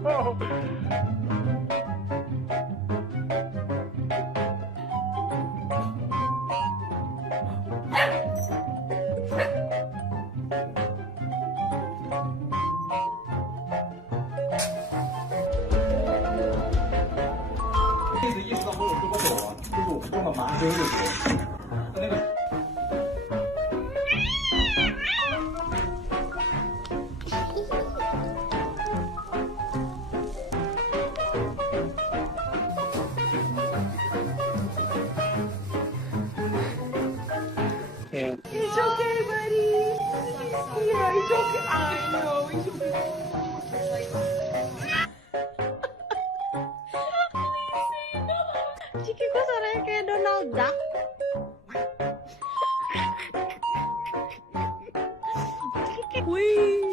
一直意识到我有胳膊肘啊，就是我用的麻针的时候，那个。It's okay, buddy. Yeah, it's okay. I know. It's okay. Ciki kok suaranya kayak Donald Duck? Wih.